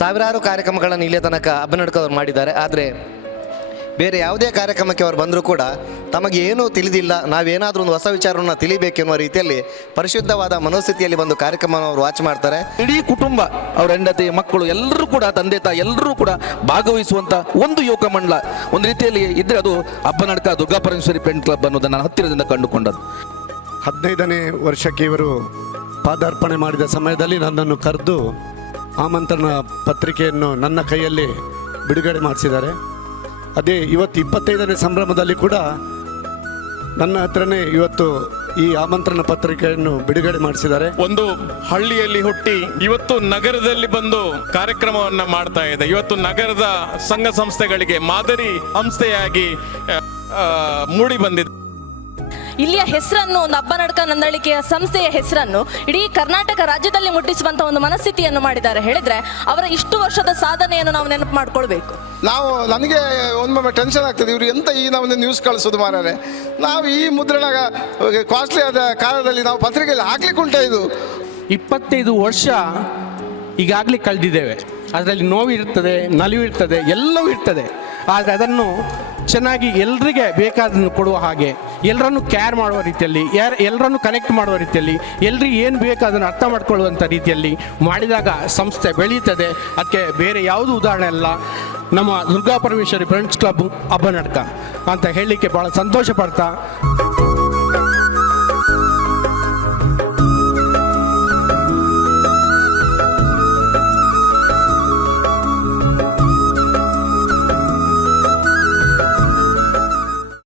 ಸಾವಿರಾರು ಕಾರ್ಯಕ್ರಮಗಳನ್ನು ಇಲ್ಲಿಯ ತನಕ ಮಾಡಿದ್ದಾರೆ. ಆದರೆ ಬೇರೆ ಯಾವುದೇ ಕಾರ್ಯಕ್ರಮಕ್ಕೆ ಅವರು ಬಂದರೂ ಕೂಡ ತಮಗೆ ಏನೂ ತಿಳಿದಿಲ್ಲ. ನಾವೇನಾದರೂ ಒಂದು ಹೊಸ ವಿಚಾರವನ್ನು ತಿಳಿಬೇಕೆನ್ನುವ ರೀತಿಯಲ್ಲಿ ಪರಿಶುದ್ಧವಾದ ಮನೋಸ್ಥಿತಿಯಲ್ಲಿ ಬಂದು ಕಾರ್ಯಕ್ರಮವನ್ನು ಅವರು ವಾಚ್ ಮಾಡ್ತಾರೆ. ಇಡೀ ಕುಟುಂಬ ಅವರ ಹೆಂಡತಿ ಮಕ್ಕಳು ಎಲ್ಲರೂ ಕೂಡ ತಂದೆ ತಾಯಿ ಎಲ್ಲರೂ ಕೂಡ ಭಾಗವಹಿಸುವಂಥ ಒಂದು ಯೋಗ ಮಂಡಲ. ಒಂದು ರೀತಿಯಲ್ಲಿ ಇದ್ದರೆ ಅದು ಅಬ್ಬನಡ್ಕ ದುರ್ಗಾ ಪರಮೇಶ್ವರಿ ಪೆಣ್ ಕ್ಲಬ್ ಅನ್ನೋದನ್ನು ನಾನು ಹತ್ತಿರದಿಂದ ಕಂಡುಕೊಂಡದ್ದು. ಹದಿನೈದನೇ ವರ್ಷಕ್ಕೆ ಇವರು ಪಾದಾರ್ಪಣೆ ಮಾಡಿದ ಸಮಯದಲ್ಲಿ ನನ್ನನ್ನು ಕರೆದು ಆಮಂತ್ರಣ ಪತ್ರಿಕೆಯನ್ನು ನನ್ನ ಕೈಯಲ್ಲಿ ಬಿಡುಗಡೆ ಮಾಡಿಸಿದ್ದಾರೆ. ಅದೇ ಇವತ್ತು ಇಪ್ಪತ್ತೈದನೇ ಸಂಭ್ರಮದಲ್ಲಿ ಕೂಡ ನನ್ನ ಹತ್ರನೇ ಇವತ್ತು ಈ ಆಮಂತ್ರಣ ಪತ್ರಿಕೆಯನ್ನು ಬಿಡುಗಡೆ ಮಾಡಿಸಿದ್ದಾರೆ. ಒಂದು ಹಳ್ಳಿಯಲ್ಲಿ ಹುಟ್ಟಿ ಇವತ್ತು ನಗರದಲ್ಲಿ ಬಂದು ಕಾರ್ಯಕ್ರಮವನ್ನ ಮಾಡ್ತಾ ಇದೆ. ಇವತ್ತು ನಗರದ ಸಂಘ ಸಂಸ್ಥೆಗಳಿಗೆ ಮಾದರಿ ಸಂಸ್ಥೆಯಾಗಿ ಮೂಡಿ ಬಂದಿದೆ. ಇಲ್ಲಿಯ ಹೆಸರನ್ನು ಒಂದು ಹಬ್ಬ ನಡ್ಕ ನಂದಳಿಕೆಯ ಸಂಸ್ಥೆಯ ಹೆಸರನ್ನು ಇಡೀ ಕರ್ನಾಟಕ ರಾಜ್ಯದಲ್ಲಿ ಮುಟ್ಟಿಸುವಂತ ಒಂದು ಮನಸ್ಥಿತಿಯನ್ನು ಮಾಡಿದ್ದಾರೆ. ಹೇಳಿದ್ರೆ ಅವರ ಇಷ್ಟು ವರ್ಷದ ಸಾಧನೆಯನ್ನು ನಾವು ನೆನಪು ಮಾಡ್ಕೊಳ್ಬೇಕು. ನಾವು ನನಗೆ ಒಮ್ಮೊಮ್ಮೆ ಟೆನ್ಷನ್ ಆಗ್ತದೆ. ಇವರು ಎಂತ ಈ ನಾವು ನ್ಯೂಸ್ ಕಳಿಸೋದು ಮಾರಾರೆ. ನಾವು ಈ ಮುದ್ರಣ ಕಾಸ್ಟ್ಲಿ ಆದ ಕಾಲದಲ್ಲಿ ನಾವು ಪತ್ರಿಕೆಯಲ್ಲಿ ಹಾಕ್ಲಿಕ್ಕೆ ಉಂಟ ಇದು? ಇಪ್ಪತ್ತೈದು ವರ್ಷ ಈಗಾಗಲೇ ಕಳೆದಿದ್ದೇವೆ. ಅದರಲ್ಲಿ ನೋವು ಇರ್ತದೆ ನಲಿವು ಇರ್ತದೆ ಎಲ್ಲವೂ ಇರ್ತದೆ. ಆದರೆ ಅದನ್ನು ಚೆನ್ನಾಗಿ ಎಲ್ರಿಗೆ ಬೇಕಾದನ್ನು ಕೊಡುವ ಹಾಗೆ ಎಲ್ಲರನ್ನು ಕೇರ್ ಮಾಡುವ ರೀತಿಯಲ್ಲಿ, ಯಾರು ಎಲ್ಲರನ್ನು ಕನೆಕ್ಟ್ ಮಾಡುವ ರೀತಿಯಲ್ಲಿ, ಎಲ್ರಿಗೆ ಏನು ಬೇಕು ಅದನ್ನು ಅರ್ಥ ಮಾಡ್ಕೊಳ್ಳುವಂಥ ರೀತಿಯಲ್ಲಿ ಮಾಡಿದಾಗ ಸಂಸ್ಥೆ ಬೆಳೀತದೆ. ಅದಕ್ಕೆ ಬೇರೆ ಯಾವುದು ಉದಾಹರಣೆ ಅಲ್ಲ, ನಮ್ಮ ದುರ್ಗಾ ಪರಮೇಶ್ವರಿ ಫ್ರೆಂಡ್ಸ್ ಕ್ಲಬ್ ಅಬ್ಬನಡ್ಕ ಅಂತ ಹೇಳಲಿಕ್ಕೆ ಭಾಳ ಸಂತೋಷ ಪಡ್ತಾ.